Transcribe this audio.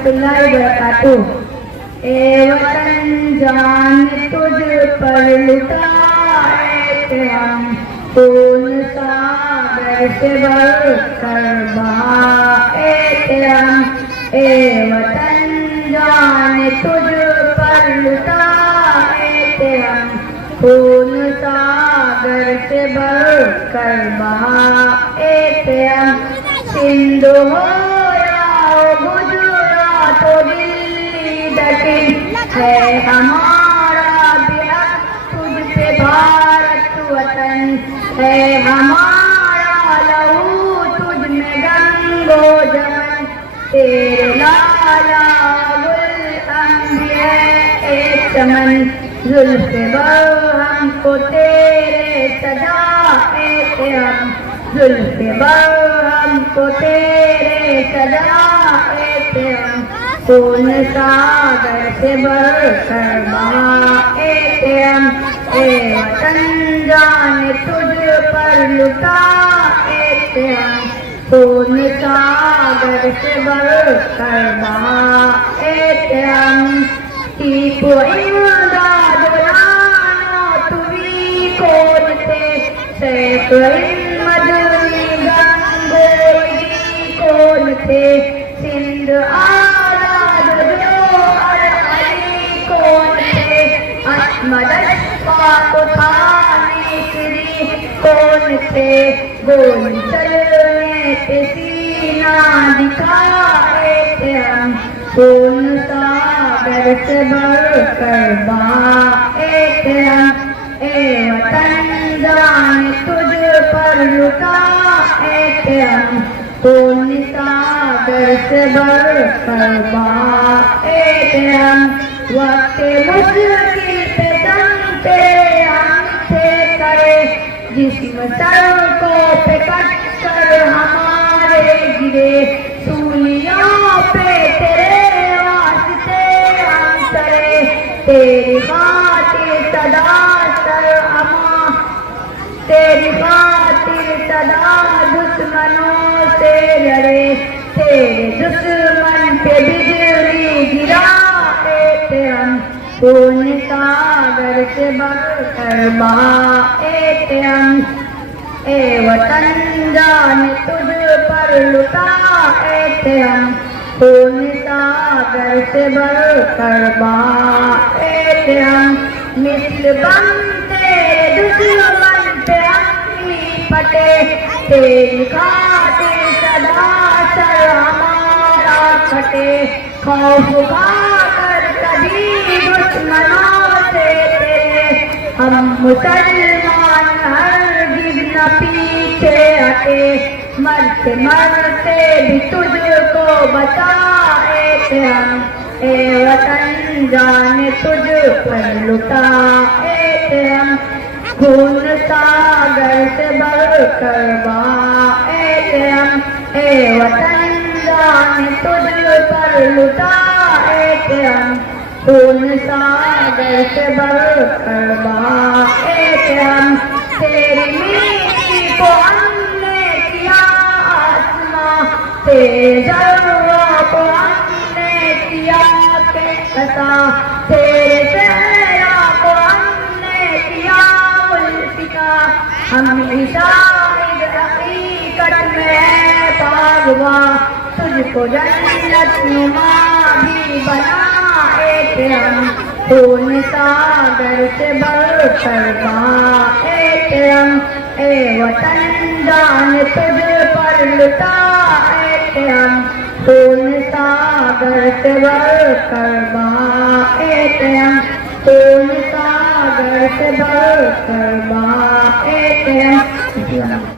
रहमतुल्लाहि व बरकातुहू। ए वतन जान तुझ पर लुटाए हम, खून सागर से बढ़कर बहाए हम। ए वतन जान तुझ पर लुटाए हम, खून सागर से बढ़कर बहाए हम। सिंध हो या गुजरात हो दिल्ली दक्षिण, है हमारा बिहार तुझ पे भारत वतन, है हमारा लहू तुझ में गंगो जमन। तेरे लाला गुल अंबिया एक चमन, जुल्फ़े बरहम हमको तेरे सजाए हम, जुल्फ़े बरहम हमको तेरे सजाए हम। खून सागर से बढ़कर बहाए हम। ए वतन जान तुझ पर लुटाए हम, खून सागर से बढ़कर बहाए हम। टीपू इमदाद राना तुवी कौन थे, शेख मदनी गंगोई कौन थे, सिंध आजाद जो अली कौन थे, अहमद अशफाक खानी श्री कौन थे, गोली चलने पे सीना दिखाए हम। खून सागर से बढ़कर बहाए हम। ए वतन जान तुझ पर लुटाए हम, खून सागर से बढ़कर बहाए हम। वक्त मुश्किल पे दम तेरे हम थे करे, जिस्म सड़कों पे कट कर हमारे गिरे, सूलियों पे तेरे वास्ते हम करे, तेरी खातिर सदा सर अमा, तेरी खातिर सदा दुश्मनों से लड़े, तेरे दुश्मन पे बिजली गिराए हम। खून सागर से बढ़कर बहाए हम। ए वतन जान तुझ पर लुटाए हम, खून सागर से बढ़कर बहाए हम। मिस्र बम तेरे दुश्मन पे अपनी फटे, तेरी खातिर सदा सर हमारा फटे, खौफ खाकर कभी दुश्मनों से तेरे, हम मुसलमान हरगिज़ न पीछे हटे, मरते मरते भी तुझको बचाए हम। ए वतन जान तुझ पर लुटाए हम, खून सागर से बढ़कर बहाए हम। ए वतन जान तुझ पर लुटाए हम, खून सागर से बढ़कर बहाए हम। तेरी मिट्टी को हमने किया आसमां, तेरे जलवों को हमने किया कहता, तेरे चेहरा को हमने किया मुल्तिका, हम शाहिद हकीकत में है बागवा, तुझको जन्नत नुमा भी बनाए हम। खून सागर से बढ़कर बहाए हम। ए वतन जान तुझ पर लुटाए हम, खून सागर से बढ़कर बहाए हम। खून सागर से बढ़कर बहाए हम।